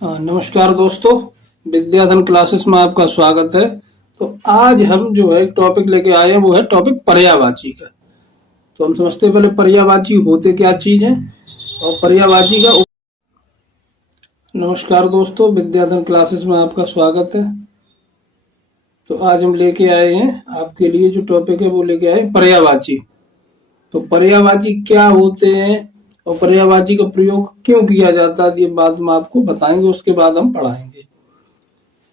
नमस्कार दोस्तों, विद्याधन क्लासेस में आपका स्वागत है। तो आज हम जो है टॉपिक लेके आए हैं वो है टॉपिक पर्यायवाची का। तो हम समझते हैं पहले पर्यायवाची होते क्या चीज है और पर्यायवाची का नमस्कार दोस्तों, विद्याधन क्लासेस में आपका स्वागत है। तो आज हम लेके आए हैं आपके लिए जो टॉपिक है वो लेके आए हैं पर्यायवाची। तो पर्यायवाची क्या होते हैं और पर्यायवाची का प्रयोग क्यों किया जाता है ये बात हम आपको बताएंगे, उसके बाद हम पढ़ाएंगे।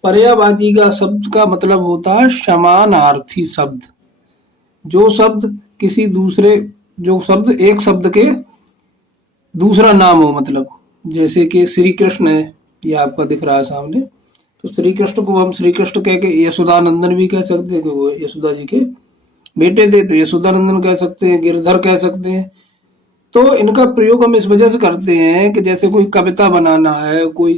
पर्यायवाची का शब्द का मतलब होता है समानार्थी शब्द। जो शब्द किसी दूसरे जो शब्द एक शब्द के दूसरा नाम हो, मतलब जैसे कि श्री कृष्ण है, ये आपका दिख रहा है सामने। तो श्री कृष्ण को हम श्री कृष्ण कह के यशोदानंदन भी कह सकते हैं, क्योंकि वो यशोदा जी के बेटे थे तो यशोदानंदन कह सकते हैं, गिरधर कह सकते हैं। तो इनका प्रयोग हम इस वजह से करते हैं कि जैसे कोई कविता बनाना है, कोई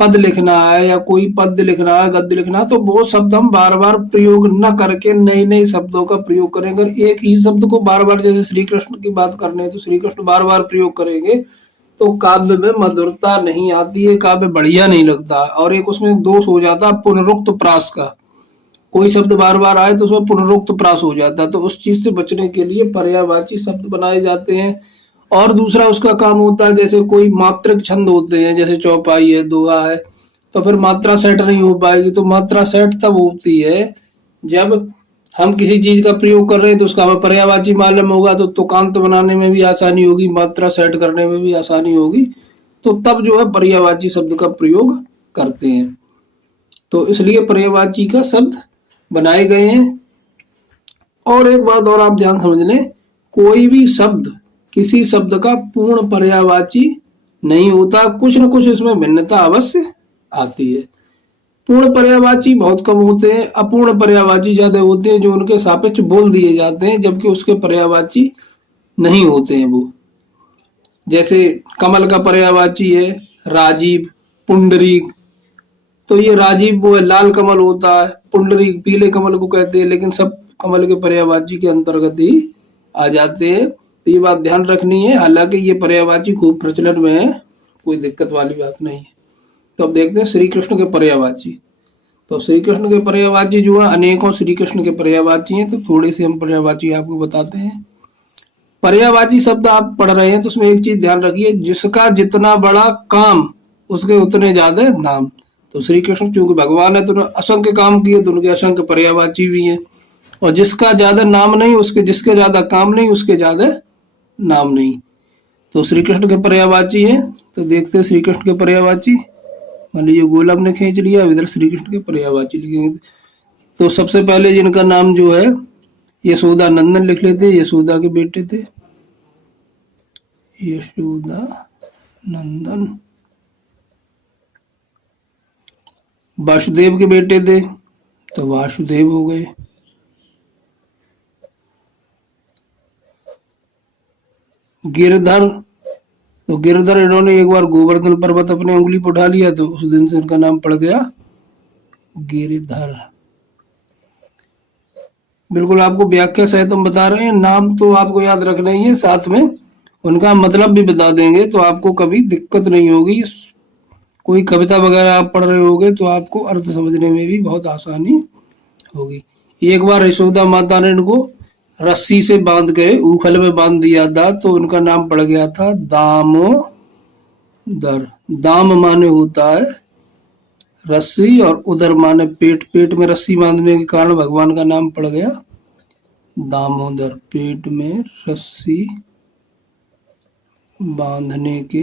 पद लिखना है या कोई पद्य लिखना है, गद्य लिखना है, तो वो शब्द हम बार बार प्रयोग न करके नए नए शब्दों का प्रयोग करेंगे। अगर एक ही शब्द को बार बार, जैसे श्री कृष्ण की बात करने तो श्री कृष्ण बार बार प्रयोग करेंगे तो काव्य में मधुरता नहीं आती है, काव्य बढ़िया नहीं लगता। और एक उसमें दोष हो जाता है पुनरुक्त प्रास का। कोई शब्द बार बार आए तो उसमें पुनरुक्त प्रास हो जाता है। तो उस चीज से बचने के लिए पर्यायवाची शब्द बनाए जाते हैं। और दूसरा उसका काम होता है, जैसे कोई मात्रक छंद होते हैं, जैसे चौपाई है, दोहा है, तो फिर मात्रा सेट नहीं हो पाएगी। तो मात्रा सेट तब होती है जब हम किसी चीज का प्रयोग कर रहे हैं तो उसका हमें पर्यायवाची मालूम होगा, तो तुकांत बनाने में भी आसानी होगी, मात्रा सेट करने में भी आसानी होगी। तो तब जो है पर्यायवाची शब्द का प्रयोग करते हैं। तो इसलिए पर्यायवाची का शब्द बनाए गए हैं। और एक बात और आप ध्यान समझ लें, कोई भी शब्द किसी शब्द का पूर्ण पर्यायवाची नहीं होता, कुछ न कुछ इसमें भिन्नता अवश्य आती है। पूर्ण पर्यायवाची बहुत कम होते हैं, अपूर्ण पर्यायवाची ज्यादा होते हैं, जो उनके सापेक्ष बोल दिए जाते हैं जबकि उसके पर्यायवाची नहीं होते हैं वो। जैसे कमल का पर्यायवाची है राजीव, पुंडरीक। तो ये राजीव वो है, लाल कमल होता है, पुंडरीक पीले कमल को कहते हैं, लेकिन सब कमल के पर्यायवाची के अंतर्गत ही आ जाते हैं। तो ये बात ध्यान रखनी है। हालांकि ये पर्यायवाची खूब प्रचलन में है, कोई दिक्कत वाली बात नहीं है। तो अब देखते हैं श्री कृष्ण के पर्यायवाची। तो श्री कृष्ण के पर्यायवाची जो है अनेकों श्री कृष्ण के पर्यायवाची हैं। तो थोड़े से हम पर्यायवाची आपको बताते हैं। पर्यायवाची शब्द आप पढ़ रहे हैं तो उसमें एक चीज ध्यान रखिए, जिसका जितना बड़ा काम उसके उतने ज्यादा नाम। तो श्री कृष्ण चूंकि भगवान है तो उन्होंने असंख्य काम किए, तो उनके असंख्य पर्यायवाची भी हैं। और जिसका ज्यादा नाम नहीं उसके, जिसके ज्यादा काम नहीं उसके ज्यादा नाम नहीं। तो श्री कृष्ण के पर्यायवाची हैं। तो देखते हैं श्री कृष्ण के पर्यायवाची। मान लीजिए गोला हमने खींच लिया, इधर श्री कृष्ण के पर्यायवाची लिखेंगे। तो सबसे पहले जिनका नाम जो है यशोदा नंदन लिख लेते हैं, यशोदा के बेटे थे यशोदा नंदन। वासुदेव के बेटे थे तो वासुदेव हो गए। गिरधर, तो गिरधर इन्होंने एक बार गोवर्धन पर्वत अपने उंगली पर उठा लिया तो उस दिन से उनका नाम पड़ गया गिरधर। बिल्कुल आपको व्याख्या सहित हम बता रहे हैं, नाम तो आपको याद रखना ही है, साथ में उनका मतलब भी बता देंगे तो आपको कभी दिक्कत नहीं होगी। कोई कविता वगैरह आप पढ़ रहे होगे तो आपको अर्थ समझने में भी बहुत आसानी होगी। एक बार यशोदा माता ने इनको रस्सी से बांध के ऊखल में बांध दिया था तो उनका नाम पड़ गया था दामोदर। दाम माने होता है रस्सी और उदर माने पेट। पेट में रस्सी बांधने के कारण भगवान का नाम पड़ गया दामोदर। पेट में रस्सी बांधने के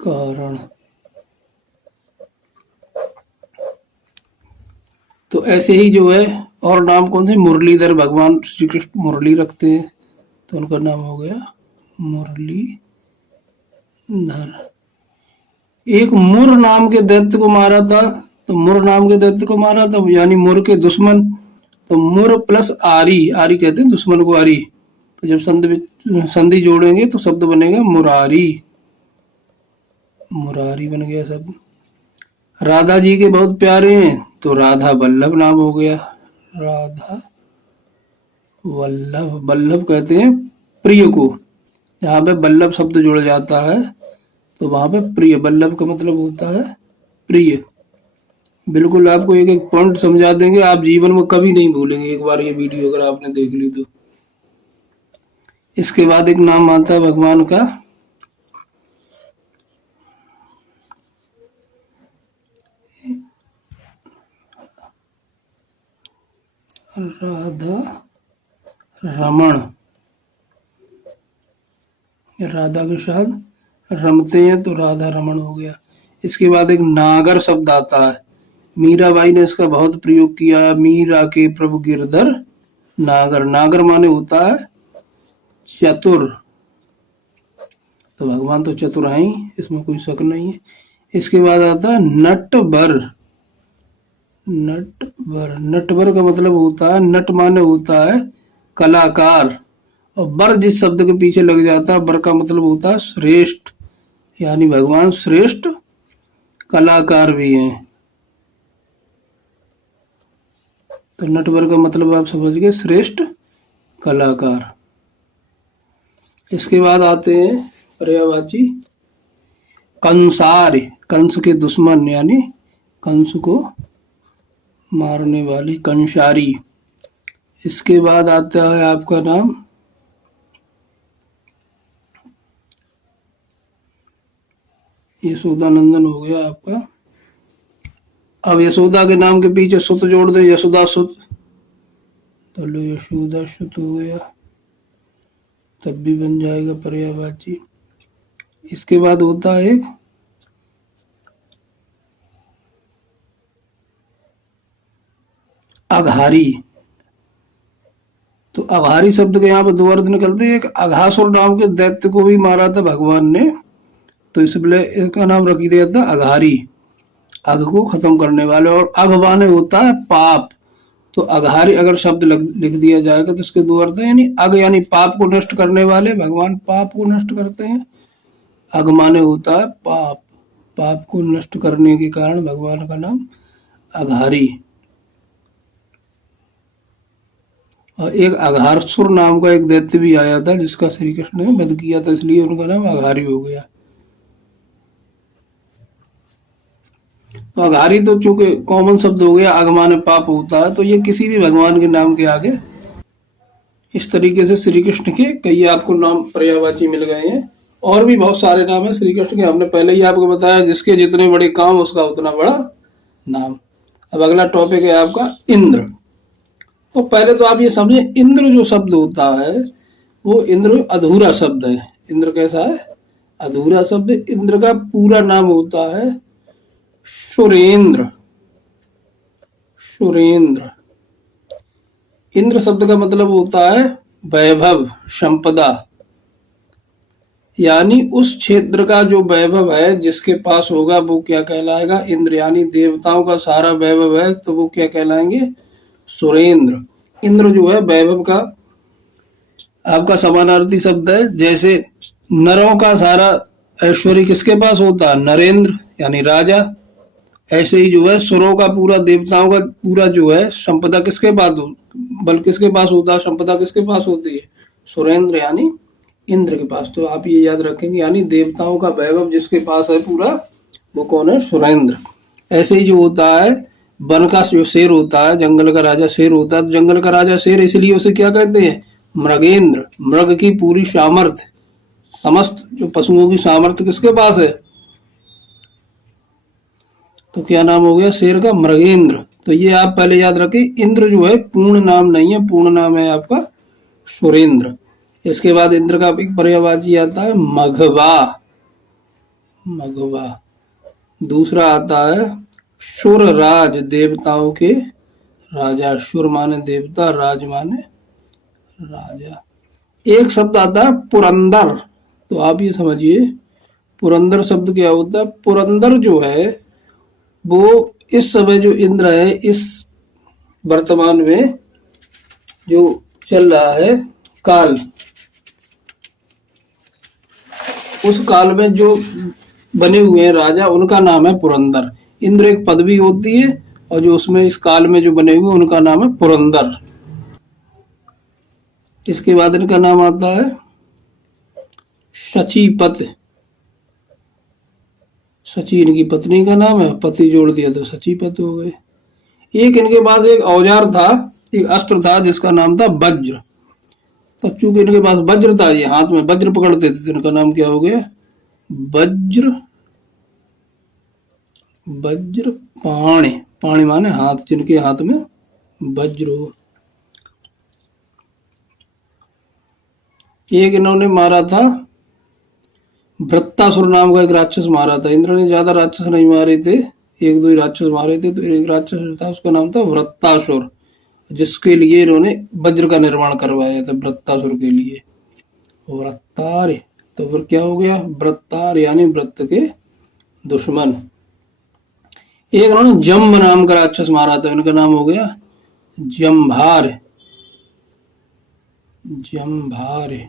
कारण। तो ऐसे ही जो है और नाम कौन से, मुरलीधर, भगवान श्री कृष्ण मुरली रखते हैं तो उनका नाम हो गया मुरलीधर। एक मुर नाम के दैत्य को मारा था, तो मुर नाम के दैत्य को मारा था यानी मुर के दुश्मन। तो मुर प्लस आरी, आरी कहते हैं दुश्मन को आरी। तो जब संधि जोड़ेंगे तो शब्द बनेगा मुरारी। मुरारी बन गया शब्द। राधा जी के बहुत प्यारे हैं तो राधा वल्लभ नाम हो गया। राधा वल्लभ, वल्लभ कहते हैं प्रिय को। यहाँ पे वल्लभ शब्द जुड़ जाता है तो वहां पे प्रिय, वल्लभ का मतलब होता है प्रिय। बिल्कुल आपको एक एक पॉइंट समझा देंगे, आप जीवन में कभी नहीं भूलेंगे एक बार ये वीडियो अगर आपने देख ली तो। इसके बाद एक नाम आता है भगवान का राधा रमण, राधा के साथ रमते हैं तो राधा रमण हो गया। इसके बाद एक नागर शब्द आता है, मीराबाई ने इसका बहुत प्रयोग किया है, मीरा के प्रभु गिरधर नागर। नागर माने होता है चतुर, तो भगवान तो चतुर हैं ही, इसमें कोई शक नहीं है। इसके बाद आता है नटवर। नटवर, नटवर का मतलब होता है, नट माने होता है कलाकार, और वर जिस शब्द के पीछे लग जाता है, वर का मतलब होता है श्रेष्ठ, यानी भगवान श्रेष्ठ कलाकार भी हैं। तो नटवर का मतलब आप समझ गए, श्रेष्ठ कलाकार। इसके बाद आते हैं पर्यायवाची कंसार, कंस के दुश्मन यानी कंस को मारने वाली, कंसारी। इसके बाद आता है आपका नाम यशोदा नंदन हो गया आपका। अब यशोदा के नाम के पीछे सुत जोड़ दे, यशोदा सुत, तो लो यशोदा सुत हो गया, तब भी बन जाएगा पर्यायवाची। इसके बाद होता है एक अघारी। तो अघारी शब्द के यहाँ पर दो अर्थ निकलते हैं, एक अघासुर नाम के दैत्य को भी मारा था भगवान ने, तो इसलिए इसका नाम रख दिया था अघारी, अघ को खत्म करने वाले। और अघ माने होता है पाप, तो अघारी अगर शब्द लिख दिया जाएगा तो इसके दो अर्थ है, यानी अघ यानी पाप को नष्ट करने वाले, भगवान पाप को नष्ट करते हैं। अघ माने होता है पाप, पाप को नष्ट करने के कारण भगवान का नाम अघारी। और एक अघासुर नाम का एक दैत्य भी आया था जिसका श्री कृष्ण ने वध किया था, इसलिए उनका नाम अघारी हो गया। तो अघारी तो चूंकि कॉमन शब्द हो गया, अघ माने पाप होता है, तो ये किसी भी भगवान के नाम के आगे इस तरीके से श्री कृष्ण के कई आपको नाम पर्यायवाची मिल गए हैं। और भी बहुत सारे नाम है श्री कृष्ण के, हमने पहले ही आपको बताया, जिसके जितने बड़े काम उसका उतना बड़ा नाम। अब अगला टॉपिक है आपका इंद्र। तो पहले तो आप ये समझे, इंद्र जो शब्द होता है वो इंद्र अधूरा शब्द है। इंद्र कैसा है? अधूरा शब्द। इंद्र का पूरा नाम होता है सुरेंद्र। सुरेंद्र। इंद्र शब्द का मतलब होता है वैभव, संपदा, यानी उस क्षेत्र का जो वैभव है जिसके पास होगा वो क्या कहलाएगा? इंद्र। यानी देवताओं का सारा वैभव है तो वो क्या कहलाएंगे? सुरेंद्र। इंद्र जो है वैभव का आपका समानार्थी शब्द है। जैसे नरों का सारा ऐश्वर्य किसके पास होता है? नरेंद्र, यानी राजा। ऐसे ही जो है सुरों का पूरा, देवताओं का पूरा जो है संपदा किसके पास बल किसके पास होता है? संपदा किसके पास होती है? सुरेंद्र यानी इंद्र के पास। तो आप ये याद रखेंगे, यानी देवताओं का वैभव जिसके पास है पूरा, वो कौन है? सुरेंद्र। ऐसे ही जो होता है वन का जो शेर होता है, जंगल का राजा शेर होता है, तो जंगल का राजा शेर इसलिए उसे क्या कहते हैं? मृगेंद्र। मृग की पूरी सामर्थ्य, समस्त जो पशुओं की सामर्थ्य किसके पास है? तो क्या नाम हो गया शेर का? मृगेंद्र। तो ये आप पहले याद रखें, इंद्र जो है पूर्ण नाम नहीं है, पूर्ण नाम है आपका सुरेंद्र। इसके बाद इंद्र का एक पर्यायवाची आता है मघवा। मघवा। दूसरा आता है सुर राज, देवताओं के राजा। सुर माने देवता, राज माने राजा। एक शब्द आता है पुरंदर। तो आप ये समझिए पुरंदर शब्द क्या होता है? पुरंदर जो है वो इस समय जो इंद्र है, इस वर्तमान में जो चल रहा है काल, उस काल में जो बने हुए हैं राजा, उनका नाम है पुरंदर। इंद्र एक पदवी होती है और जो उसमें इस काल में जो बने हुए उनका नाम है पुरंदर। इसके बाद इनका नाम आता है शचीपत, सची इनकी पत्नी का नाम है, पति जोड़ दिया तो शचीपत हो गए। एक इनके पास एक औजार था, एक अस्त्र था जिसका नाम था वज्र। तो चूंकि इनके पास वज्र था, ये हाथ में वज्र पकड़ते थे, तो इनका नाम क्या हो गया? वज्र, वज्र पाणी। पाणी माने हाथ, जिनके हाथ में वज्र हो। एक इन्होंने मारा था, वृत्तासुर नाम का एक राक्षस मारा था। इंद्र ने ज्यादा राक्षस नहीं मारे थे, एक दो ही राक्षस मारे थे। तो एक राक्षस था, उसका नाम था वृत्तासुर, जिसके लिए इन्होंने वज्र का निर्माण करवाया था, वृत्तासुर के लिए। वृत्तार, तो फिर क्या हो गया? वृत्तार यानी वृत्त के दुश्मन। एक इन्होंने जम्ब नाम का राक्षस मारा था, इनका नाम हो गया जम्भार। जम्भार।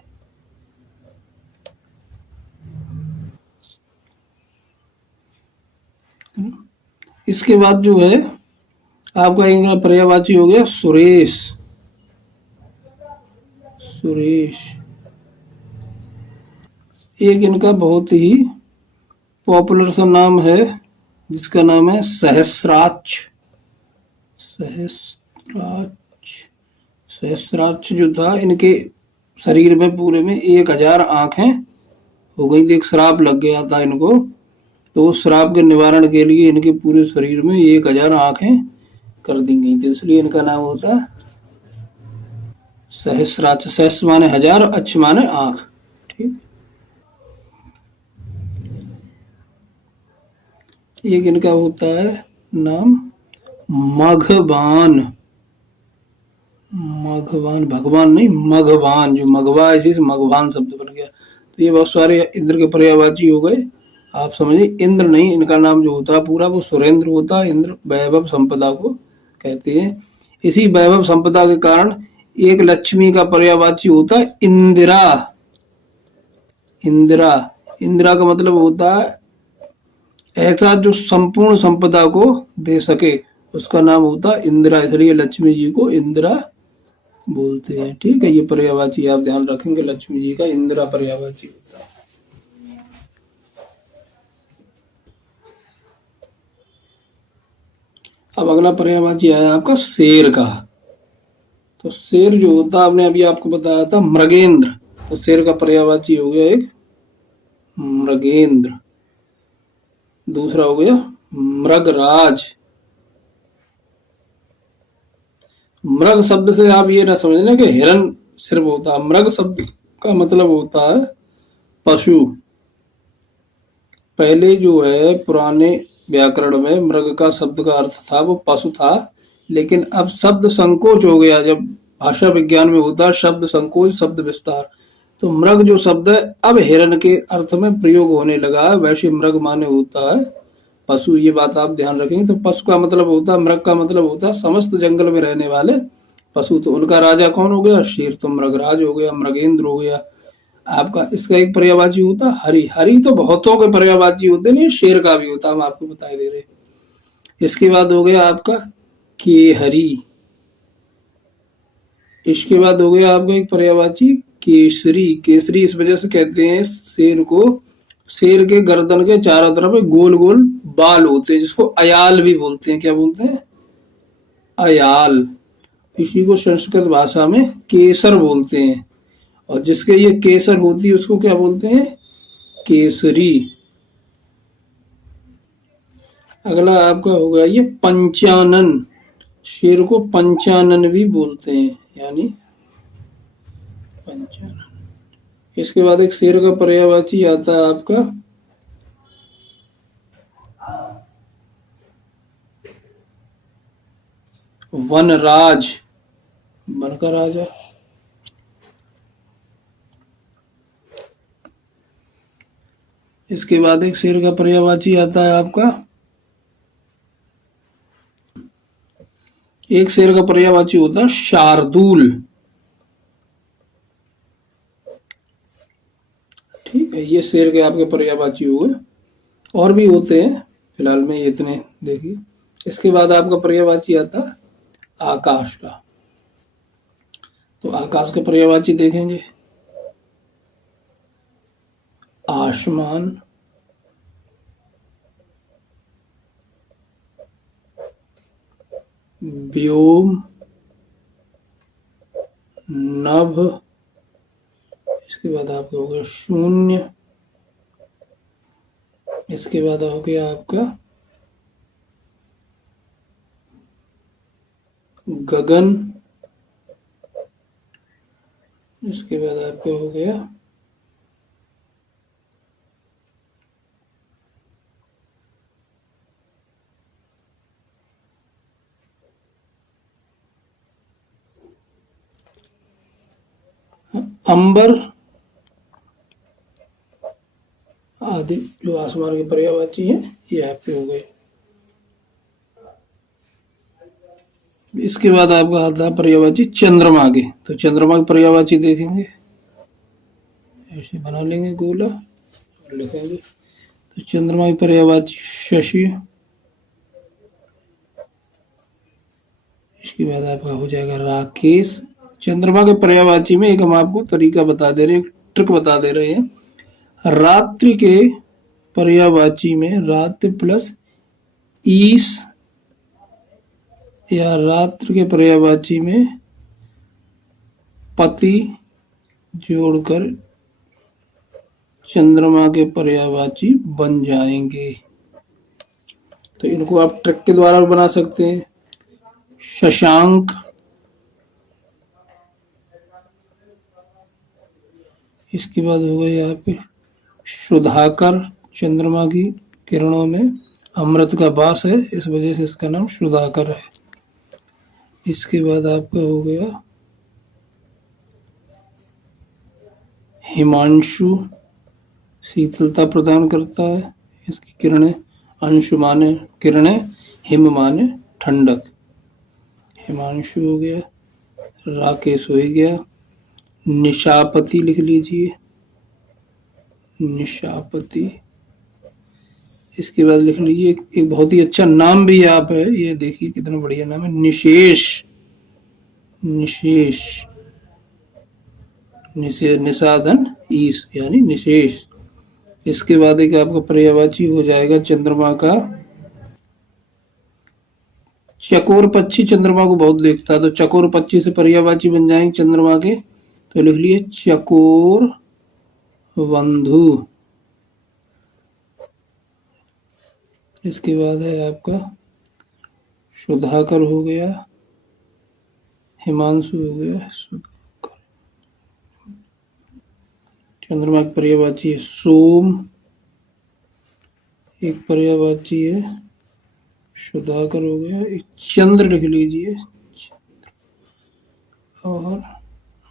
इसके बाद जो है आपका इनका पर्यायवाची हो गया सुरेश। सुरेश। एक इनका बहुत ही पॉपुलर सा नाम है, जिसका नाम है सहस्राक्ष। सहस्राक्ष। सहस्राक्ष जो था, इनके शरीर में पूरे में 1000 आंखें हो गई थी। एक श्राप लग गया था इनको, तो उस श्राप के निवारण के लिए इनके पूरे शरीर में 1000 आंखें कर दी गई थी, इसलिए इनका नाम होता है सहस्राक्ष। सहस्र माने 1000, अक्ष माने आंख। ठीक। एक इनका होता है नाम मघवान। मघवान, भगवान नहीं, मघवान, जो मघवा इसी से मघवान शब्द बन गया। तो ये बहुत सारे इंद्र के पर्यायवाची हो गए। आप समझिए, इंद्र नहीं, इनका नाम जो होता है पूरा वो सुरेंद्र होता है। इंद्र वैभव संपदा को कहते हैं। इसी वैभव संपदा के कारण एक लक्ष्मी का पर्यायवाची होता है इंदिरा। इंदिरा। इंदिरा का मतलब होता है ऐसा जो संपूर्ण संपदा को दे सके, उसका नाम होता है इंदिरा। इसलिए लक्ष्मी जी को इंदिरा बोलते हैं। ठीक है, ये पर्यायवाची आप ध्यान रखेंगे, लक्ष्मी जी का इंदिरा पर्यायवाची होता है। अब अगला पर्यायवाची आया आपका शेर का। तो शेर जो होता, आपने अभी आपको बताया था मृगेंद्र, तो शेर का पर्यायवाची हो गया एक मृगेंद्र। दूसरा हो गया मृगराज। मृग शब्द से आप ये ना समझना कि हिरण सिर्फ होता है। मृग शब्द का मतलब होता है पशु। पहले जो है पुराने व्याकरण में मृग का शब्द का अर्थ था वो पशु था, लेकिन अब शब्द संकोच हो गया। जब भाषा विज्ञान में होता है शब्द संकोच, शब्द विस्तार, तो मृग जो शब्द है अब हिरण के अर्थ में प्रयोग होने लगा है। वैसे मृग माने होता है पशु, ये बात आप ध्यान रखेंगे। तो पशु का मतलब होता है, मृग का मतलब होता है समस्त जंगल में रहने वाले पशु। तो उनका राजा कौन हो गया? शेर। तो मृगराज हो गया, मृगेंद्र हो गया आपका। इसका एक पर्यायवाची होता है हरि। हरि तो बहुतों के पर्यायवाची होते नहीं, शेर का भी होता है, हम आपको बताए दे रहे। इसके बाद हो गया आपका केहरी। इसके बाद हो गया आपका एक पर्यायवाची केसरी। केसरी इस वजह से कहते हैं शेर को, शेर के गर्दन के चारों तरफ गोल गोल बाल होते हैं, जिसको अयाल भी बोलते हैं। क्या बोलते हैं? अयाल। इसी को संस्कृत भाषा में केसर बोलते हैं। और जिसके ये केसर होती है उसको क्या बोलते हैं? केसरी। अगला आपका होगा ये पंचानन। शेर को पंचानन भी बोलते हैं, यानी पंचानन। इसके बाद एक शेर का पर्यायवाची आता है आपका वनराज। वन का राजा। इसके बाद एक शेर का पर्यायवाची आता है आपका, एक शेर का पर्यायवाची होता है शार्दूल। ठीक है, ये शेर के आपके पर्यायवाची हो गए। और भी होते हैं, फिलहाल में ये इतने देखिए। इसके बाद आपका पर्यायवाची आता है आकाश का। तो आकाश के पर्यायवाची देखेंगे। आसमान, व्योम, नभ, इसके बाद आपका हो गया शून्य, इसके बाद हो गया आपका गगन, इसके बाद आपका हो गया अंबर आदि, जो आसमान के पर्यायवाची हैं ये आपके हो गए। इसके बाद आपका आता है पर्यायवाची चंद्रमा के। तो चंद्रमा के पर्यायवाची देखेंगे, ऐसे बना लेंगे गोला और लिखेंगे। तो चंद्रमा की पर्यायवाची शशि, इसके बाद आपका हो जाएगा राकेश। चंद्रमा के पर्यायवाची में एक हम आपको तरीका बता दे रहे हैं, ट्रिक बता दे रहे हैं। रात्रि के पर्यायवाची में रात्रि प्लस ईस, या रात्रि के पर्यायवाची में पति जोड़कर चंद्रमा के पर्यायवाची बन जाएंगे। तो इनको आप ट्रिक के द्वारा बना सकते हैं। शशांक, इसके बाद हो गए यहाँ पे सुधाकर, चंद्रमा की किरणों में अमृत का वास है, इस वजह से इसका नाम सुधाकर है। इसके बाद आपका हो गया हिमांशु, शीतलता प्रदान करता है, इसकी किरणें अंशु माने किरणें, हिम माने ठंडक। हिमांशु हो गया, राकेश हो गया, निशापति लिख लीजिए, निशापति। इसके बाद लिख लीजिए एक बहुत ही अच्छा नाम भी आप है, ये देखिए कितना बढ़िया नाम है, निशेष। निशेष, निषादन ईश यानी निशेष। इसके बाद एक आपका पर्यायवाची हो जाएगा चंद्रमा का चकोर पक्षी। चंद्रमा को बहुत देखता है, तो चकोर पक्षी से पर्यायवाची बन जाएंगे चंद्रमा के। तो लिख लिए चकोर बंधु। इसके बाद है आपका सुधाकर हो गया, हिमांशु हो गया, सुधाकर। चंद्रमा की पर्यायवाची है सोम, एक पर्यायवाची है सुधाकर हो गया, एक चंद्र लिख लीजिए, और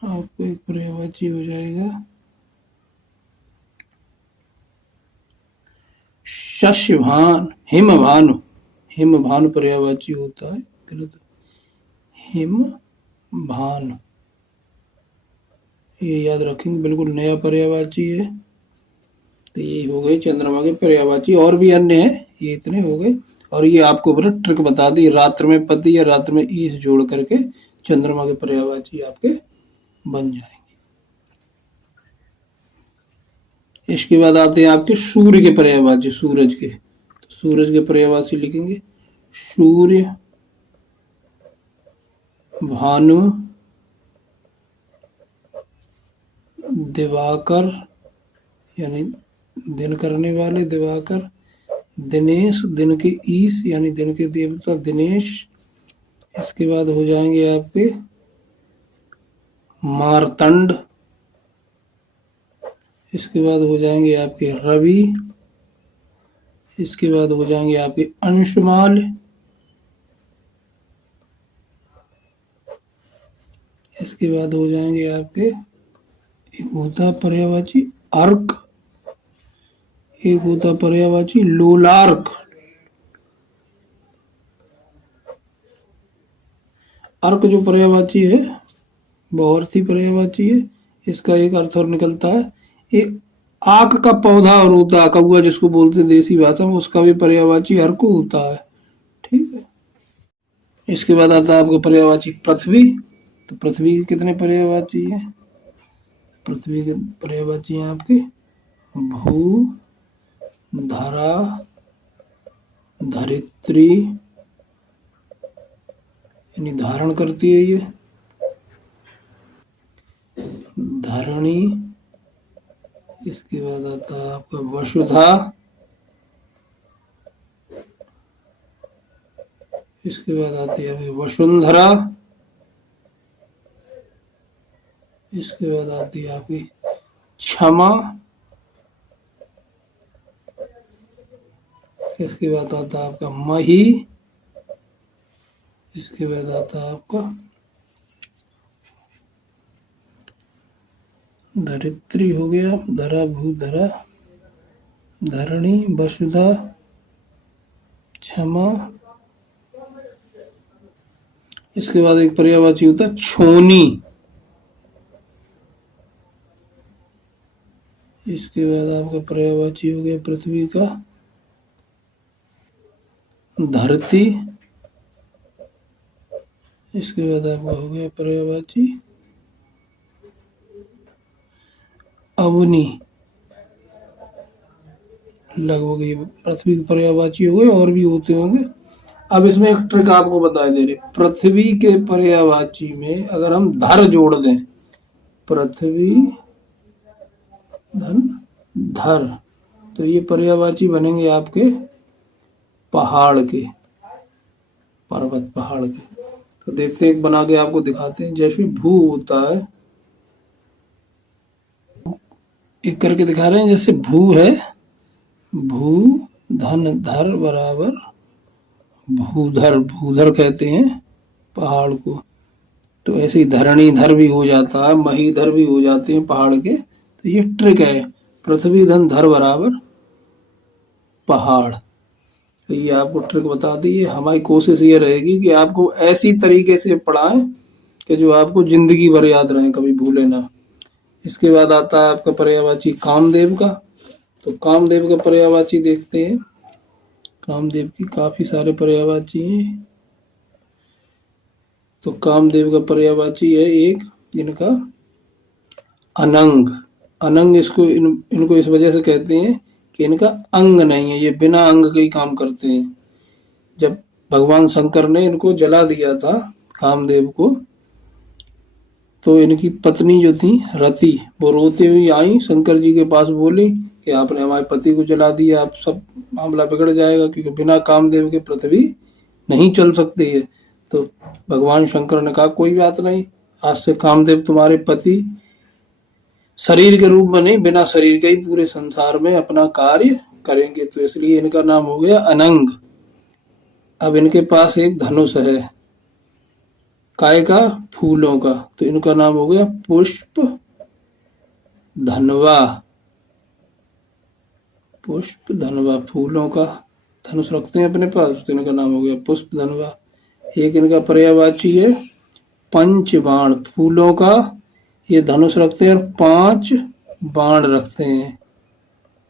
आपको एक पर्यायवाची हो जाएगा शशभान, हिमभानु। हिमभानु पर्यायवाची होता है, गलत, हिमभानु, ये याद रखेंगे, बिल्कुल नया पर्यायवाची है। तो ये हो गए चंद्रमा के पर्यायवाची, और भी अन्य है, ये इतने हो गए। और ये आपको बड़ा ट्रिक बता दी, रात्र में पति या रात्र में ईश जोड़ करके चंद्रमा के पर्यायवाची आपके बन जाएंगे। इसके बाद आते हैं आपके सूर्य के पर्यायवाची, सूरज के। तो सूरज के पर्यायवाची लिखेंगे सूर्य, भानु, दिवाकर यानी दिन करने वाले दिवाकर, दिनेश दिन के ईश यानी दिन के देवता दिनेश। इसके बाद हो जाएंगे आपके मार्तंड। इसके बाद हो जाएंगे आपके रवि। इसके बाद हो जाएंगे आपके अंशुमाल। इसके बाद हो जाएंगे आपके, एक होता पर्यायवाची अर्क, एक होता पर्यायवाची लोलार्क। अर्क जो पर्यायवाची है बहुअर्थी पर्यायवाची है, इसका एक अर्थ और निकलता है, एक आक का पौधा और होता है, कौआ जिसको बोलते हैं देसी भाषा में, उसका भी पर्यायवाची अर्क होता है। ठीक है। इसके बाद आता है आपका पर्यायवाची पृथ्वी। तो पृथ्वी के कितने पर्यायवाची हैं? पृथ्वी के पर्यायवाची हैं आपके भू, धरा, धरित्री, यानी धारण करती है ये, धरणी, इसके बाद आता है आपका वसुधा, इसके बाद आती है वसुंधरा, इसके बाद आती है आपकी क्षमा, इसके बाद आता है आपका मही, इसके बाद आता है आपका धरित्री हो गया, धरा, भू, धरा, धरणी, वसुधा, क्षमा, इसके बाद एक पर्यायवाची होता है छोनी, इसके बाद आपका पर्यायवाची हो गया पृथ्वी का धरती, इसके बाद आपका हो गया पर्यायवाची अवनी, लगभग ये पृथ्वी के पर्यायवाची हो गए, और भी होते होंगे। अब इसमें एक ट्रिक आपको बता दे रहे, पृथ्वी के पर्यायवाची में अगर हम धर जोड़ दें, पृथ्वी धन धर, तो ये पर्यायवाची बनेंगे आपके पहाड़ के, पर्वत पहाड़ के। तो देखते हैं, एक बना के आपको दिखाते हैं। जैसे भू होता है, एक करके दिखा रहे हैं। जैसे भू है, भू धन धर बराबर भूधर, भूधर कहते हैं पहाड़ को। तो ऐसे ही धरणी धर भी हो जाता है, महीधर भी हो जाते हैं पहाड़ के। तो ये ट्रिक है, पृथ्वी धन धर बराबर पहाड़। तो ये आपको ट्रिक बता दी है। हमारी कोशिश ये रहेगी कि आपको ऐसी तरीके से पढ़ाएं कि जो आपको जिंदगी भर याद रहे, कभी भूले ना। इसके बाद आता है आपका पर्यायवाची कामदेव का। तो कामदेव का पर्यायवाची देखते हैं। कामदेव की काफी सारे पर्यायवाची हैं। तो कामदेव का पर्यायवाची है एक इनका अनंग। अनंग इसको इनको इस वजह से कहते हैं कि इनका अंग नहीं है, ये बिना अंग के ही काम करते हैं। जब भगवान शंकर ने इनको जला दिया था कामदेव को, तो इनकी पत्नी जो थी रति, वो रोती हुई आई शंकर जी के पास, बोली कि आपने हमारे पति को जला दिया, आप सब मामला बिगड़ जाएगा, क्योंकि बिना कामदेव के पृथ्वी नहीं चल सकती है। तो भगवान शंकर ने कहा कोई बात नहीं, आज से कामदेव तुम्हारे पति शरीर के रूप में नहीं, बिना शरीर के ही पूरे संसार में अपना कार्य करेंगे। तो इसलिए इनका नाम हो गया अनंग। अब इनके पास एक धनुष है, काय का? फूलों का। तो इनका नाम हो गया पुष्प धनवा। पुष्प धनवा, फूलों का धनुष रखते हैं अपने पास, तो इनका नाम हो गया पुष्प धनवा। एक इनका पर्यायवाची है पंचबाण, फूलों का ये धनुष रखते हैं और 5 बाण रखते हैं,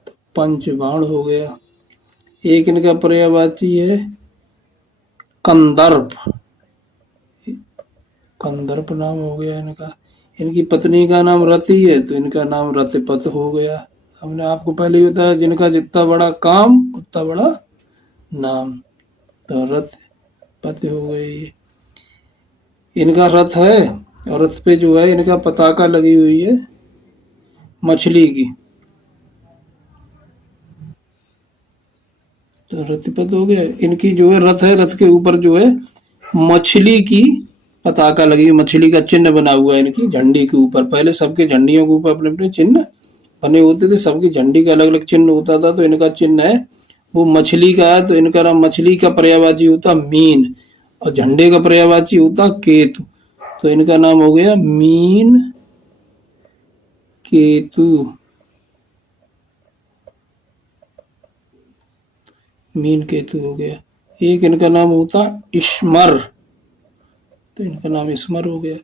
तो पंचबाण हो गया। एक इनका पर्यायवाची है कंदर्प। कंदर्प नाम हो गया इनका। इनकी पत्नी का नाम रति है, तो इनका नाम रतिपत हो गया। हमने आपको पहले ही बताया, जिनका जितना बड़ा काम उतना बड़ा नाम, तो रतिपत हो गई। इनका रथ है, और रथ पे जो है इनका पताका लगी हुई है मछली की, तो रतिपत हो गया। इनकी जो है रथ है, रथ के ऊपर जो है मछली की पताका लगी, मछली का चिन्ह बना हुआ है इनकी झंडी के ऊपर। पहले सबके झंडियों के ऊपर अपने अपने चिन्ह बने होते थे, सबकी झंडी का अलग अलग चिन्ह होता था। तो इनका चिन्ह है वो मछली का है, तो इनका नाम मछली का पर्यायवाची होता मीन, और झंडे का पर्यायवाची होता केतु। तो इनका नाम हो गया मीन केतु। मीन केतु हो गया। एक इनका नाम होता स्मर, तो इनका नाम स्मर हो गया।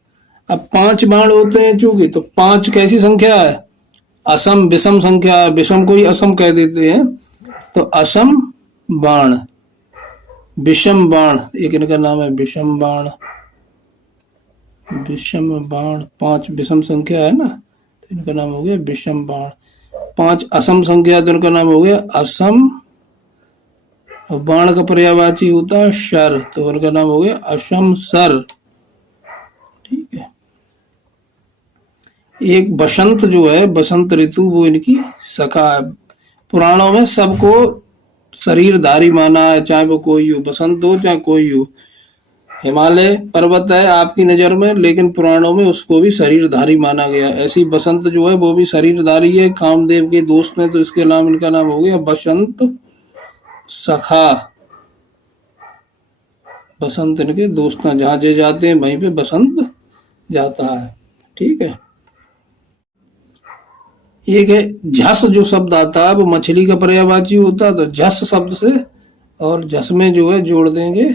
अब 5 बाण होते हैं चूंकि, तो 5 कैसी संख्या है? असम विषम संख्या है। विषम को ही असम कह देते हैं, तो असम बाण, विषम बाण। एक इनका नाम है विषम बाण। विषम बाण, 5 विषम संख्या है ना, तो इनका नाम हो गया विषम बाण। 5 असम संख्या, तो उनका नाम हो गया असम। और बाण का पर्यायवाची होता है शर, तो उनका नाम हो गया असम सर। ठीक है। एक बसंत जो है, बसंत ऋतु, वो इनकी सखा है। पुराणों में सबको शरीरधारी माना है, चाहे वो कोई हो, बसंत हो चाहे कोई हो। हिमालय पर्वत है आपकी नजर में, लेकिन पुराणों में उसको भी शरीरधारी माना गया। ऐसी बसंत जो है वो भी शरीरधारी है, कामदेव के दोस्त ने, तो इसके नाम, इनका नाम हो गया बसंत सखा। बसंत इनके दोस्त हैं, जहां जे जाते हैं वहीं पे बसंत जाता है। ठीक है। एक है झस, जो शब्द आता है वो मछली का पर्यायवाची होता है, तो झस शब्द से, और झस में जो है जोड़ देंगे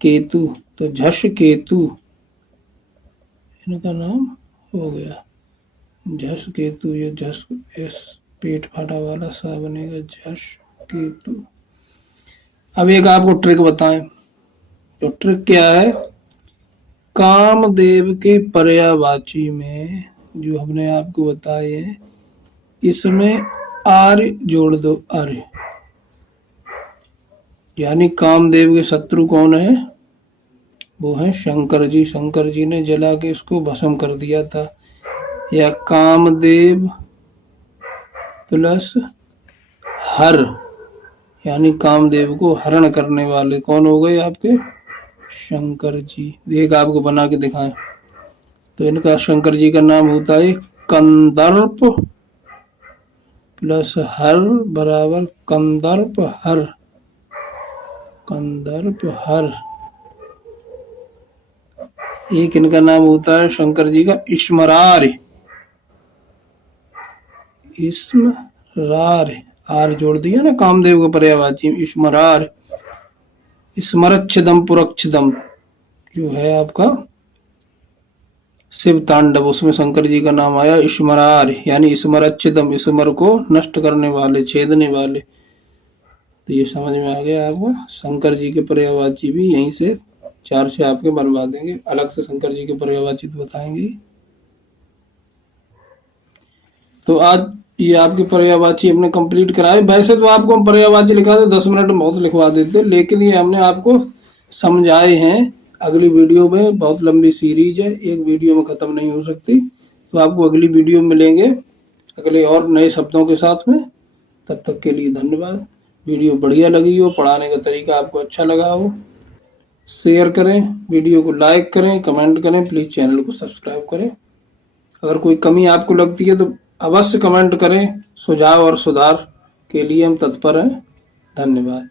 केतु, तो झस केतु इनका नाम हो गया। झस केतु, ये झस एस पेट फाटा वाला सा बनेगा, झस केतु। अब एक आपको ट्रिक बताएं, तो ट्रिक क्या है, कामदेव के पर्यायवाची में जो हमने आपको बताए हैं, इसमें आर्य जोड़ दो, आर्य। यानी कामदेव के शत्रु कौन है, वो है शंकर जी। शंकर जी ने जला के इसको भस्म कर दिया था। या कामदेव प्लस हर, यानी कामदेव को हरण करने वाले कौन हो गए आपके, शंकर जी। एक आपको बना के दिखाएं, तो इनका शंकर जी का नाम होता है कंदर्प प्लस हर बराबर कंदर्प हर, कंदर्प हर। एक इनका नाम होता है शंकर जी का स्मरार्य, स्मरार्य, आर जोड़ दिया ना कामदेव का पर्यायवाची, स्मरार्य। स्मरच्छदम पुरच्छदम जो है आपका शिव तांडव, उसमें शंकर जी का नाम आया स्मरार्य, यानी स्मरच्छदम, स्मर को नष्ट करने वाले, छेदने वाले। तो ये समझ में आ गया आपको। शंकर जी के पर्यायवाची भी यहीं से 4 से आपके बनवा देंगे, अलग से शंकर जी के पर्यायवाची तो बताएंगे। तो आज ये आपके पर्यायवाची हमने कंप्लीट कराए। वैसे तो आपको हम पर्यायवाची लिखा दे 10 मिनट में बहुत लिखवा देते, लेकिन ये हमने आपको समझाए हैं। अगली वीडियो में, बहुत लंबी सीरीज है, एक वीडियो में खत्म नहीं हो सकती, तो आपको अगली वीडियो में मिलेंगे अगले और नए शब्दों के साथ में। तब तक के लिए धन्यवाद। वीडियो बढ़िया लगी हो, पढ़ाने का तरीका आपको अच्छा लगा हो, शेयर करें, वीडियो को लाइक करें, कमेंट करें, प्लीज़ चैनल को सब्सक्राइब करें। अगर कोई कमी आपको लगती है तो अवश्य कमेंट करें। सुझाव और सुधार के लिए हम तत्पर हैं। धन्यवाद।